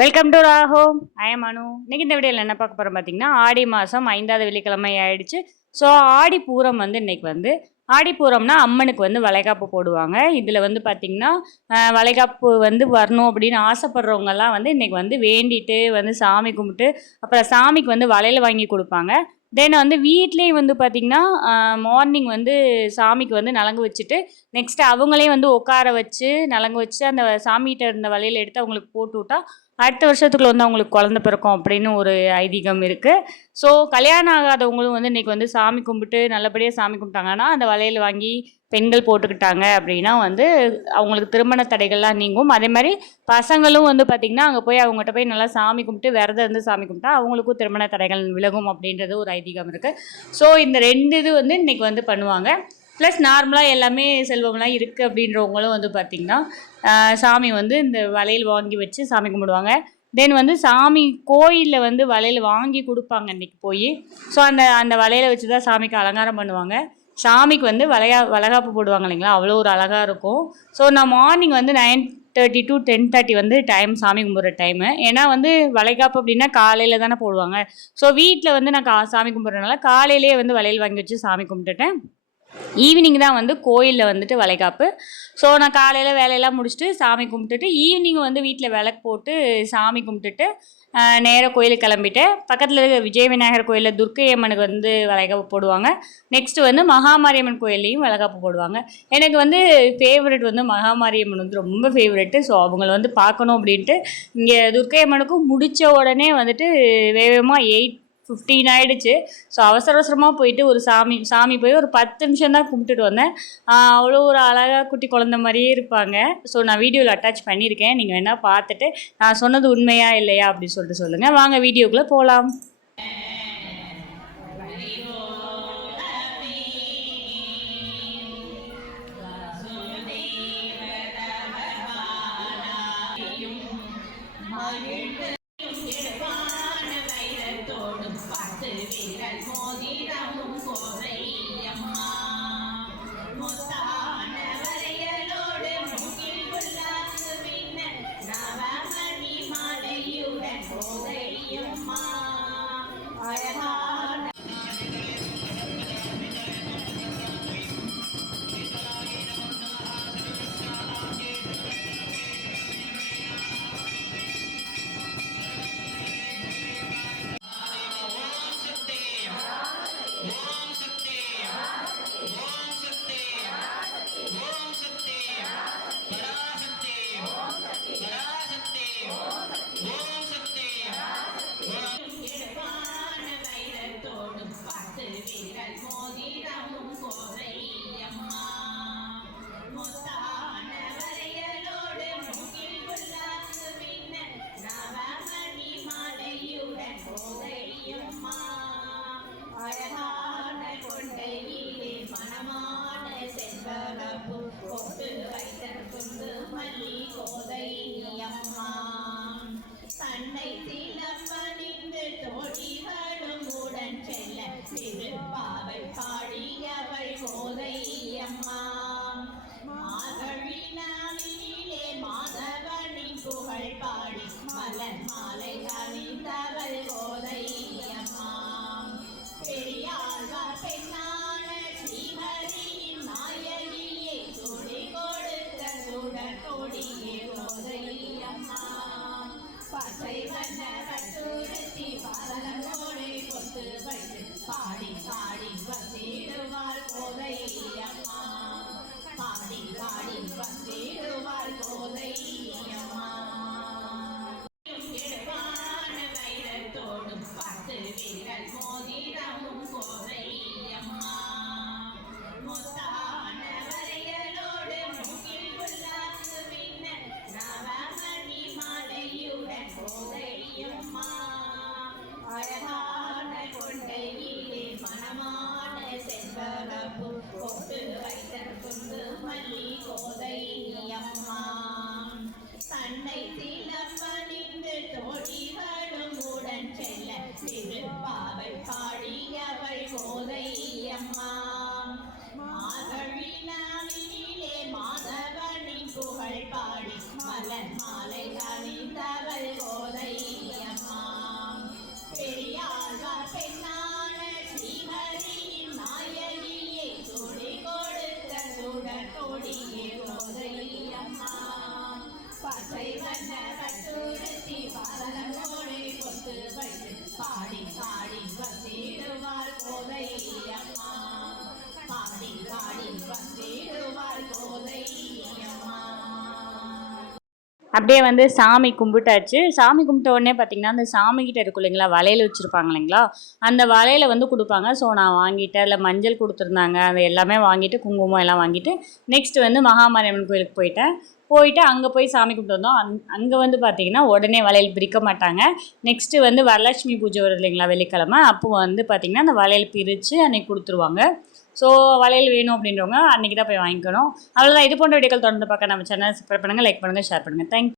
Welcome to Raho. I am Anu. இன்னைக்கு இந்த வீடியோவில் என்ன பார்க்க போகிறோம் பார்த்தீங்கன்னா, ஆடி மாதம் 5வது வெள்ளிக்கிழமை ஆயிடுச்சு. ஸோ ஆடிப்பூரம் இன்னைக்கு ஆடிப்பூரம்னா அம்மனுக்கு வளைகாப்பு போடுவாங்க. இதில் பார்த்தீங்கன்னா வளைகாப்பு வரணும் அப்படின்னு ஆசைப்படுறவங்கெல்லாம் இன்னைக்கு வேண்டிட்டு சாமி கும்பிட்டு அப்புறம் சாமிக்கு வளையல் வாங்கி கொடுப்பாங்க. தென் வீட்லேயும் பார்த்தீங்கன்னா மார்னிங் சாமிக்கு நலங்கு வச்சுட்டு நெக்ஸ்ட் அவங்களையும் உட்கார வச்சு நலங்கு வச்சு அந்த சாமிகிட்ட இருந்த வளையல் எடுத்து அவங்களுக்கு போட்டு விட்டா அடுத்த வருஷத்துக்குள்ள அவங்களுக்கு குழந்த பிறக்கும் அப்படின்னு ஒரு ஐதீகம் இருக்குது. ஸோ கல்யாணம் ஆகாதவங்களும் இன்றைக்கி சாமி கும்பிட்டு நல்லபடியாக சாமி கும்பிட்டாங்கன்னா அந்த வளையல் வாங்கி பெண்கள் போட்டுக்கிட்டாங்க அப்படின்னா அவங்களுக்கு திருமண தடைகள்லாம் நீங்கும். அதே மாதிரி பசங்களும் பார்த்திங்கன்னா அங்கே போய் அவங்ககிட்ட போய் நல்லா சாமி கும்பிட்டு விரதம் இருந்து சாமி கும்பிட்டா அவங்களுக்கும் திருமண தடைகள் விலகும் அப்படின்றது ஒரு ஐதீகம் இருக்குது. ஸோ இந்த ரெண்டு இது இன்றைக்கி பண்ணுவாங்க. ப்ளஸ் நார்மலாக எல்லாமே செல்வம்லாம் இருக்குது அப்படின்றவங்களும் பார்த்திங்கன்னா சாமி இந்த வளையல் வாங்கி வச்சு சாமி கும்பிடுவாங்க. தென் சாமி கோயிலில் வளையல் வாங்கி கொடுப்பாங்க இன்றைக்கி போய். ஸோ அந்த வளையலை வச்சு தான் சாமிக்கு அலங்காரம் பண்ணுவாங்க. சாமிக்கு வளைகாப்பு போடுவாங்க இல்லைங்களா, அவ்வளோ ஒரு அழகாக இருக்கும். ஸோ நான் மார்னிங் 9:30 to 10:30 டைம் சாமி கும்பிட்ற டைமு. ஏன்னா வளைகாப்பு அப்படின்னா காலையில் தானே போடுவாங்க. ஸோ வீட்டில் நான் சாமி கும்பிட்றதுனால காலையிலேயே வளையல் வாங்கி வச்சு சாமி கும்பிட்டுட்டேன். ஈவினிங் தான் கோயிலில் வளைகாப்பு. ஸோ நான் காலையில் வேலையெல்லாம் முடிச்சுட்டு சாமி கும்பிட்டுட்டு ஈவினிங் வீட்டில் விளக்கு போட்டு சாமி கும்பிட்டுட்டு நேராக கோயிலுக்கு கிளம்பிட்டேன். பக்கத்தில் இருக்க விஜய விநாயகர் கோயிலில் துர்க்கை அம்மனுக்கு வளைகாப்பு போடுவாங்க. நெக்ஸ்ட்டு மகாமாரியம்மன் கோயில்லையும் வளைகாப்பு போடுவாங்க. எனக்கு ஃபேவரெட் மகாமாரியம்மன் ரொம்ப ஃபேவரெட்டு. ஸோ அவங்கள பார்க்கணும் அப்படின்ட்டு இங்கே துர்க்கை அம்மனுக்கும் முடித்த உடனே வேகமாக 8:15 ஆகிடுச்சு. ஸோ அவசரமாக போயிட்டு ஒரு சாமி போய் ஒரு 10 நிமிஷம் தான் கும்பிட்டுட்டு வந்தேன். அவ்வளோ ஒரு அழகாக குட்டி குழந்த மாதிரியே இருப்பாங்க. ஸோ நான் வீடியோவில் அட்டாச் பண்ணியிருக்கேன். நீங்கள் வேணால் பார்த்துட்டு நான் சொன்னது உண்மையா இல்லையா அப்படின்னு சொல்லிட்டு சொல்லுங்கள். வாங்க வீடியோக்குள்ளே போகலாம். பாடி மலர் மாலை அணிந்தவள் அப்படியே வந்து சாமி கும்பிட்டாச்சு. சாமி கும்பிட்ட உடனே பார்த்தீங்கன்னா, அந்த சாமிகிட்ட இருக்கும் இல்லைங்களா, வளையல் வச்சுருப்பாங்க இல்லைங்களா, அந்த வளையல வந்து குடுப்பாங்க. ஸோ நான் வாங்கிட்டேன். அதில் மஞ்சள் குடுத்துருந்தாங்க. அது எல்லாமே வாங்கிட்டு, குங்குமம் எல்லாம் வாங்கிட்டு, நெக்ஸ்ட் வந்து மகாமாரியம்மன் கோயிலுக்கு போயிட்டேன். போயிட்டு அங்கே போய் சாமி கும்பிட்டு வந்தோம். அங்கே வந்து பார்த்தீங்கன்னா, உடனே வளையல் பிரிக்க மாட்டாங்க. நெக்ஸ்ட்டு வந்து வரலட்சுமி பூஜை வருது இல்லைங்களா, வெள்ளிக்கிழமை. அப்போ வந்து பார்த்தீங்கன்னா, அந்த வளையல் பிரித்து அன்னைக்கு குடுத்துருவாங்க. ஸோ வளையல் வேணும் அப்படின்றவங்க அன்றைக்கி தான் போய் வாங்கிக்கணும். அவ்வளோதான். இது போன்ற வீடியோக்கள் தொடர்ந்து பார்க்க நம்ம சேனலை சப்ஸ்கிரைப் பண்ணுங்கள், லைக் பண்ணுங்கள், ஷேர் பண்ணுங்கள். தேங்க்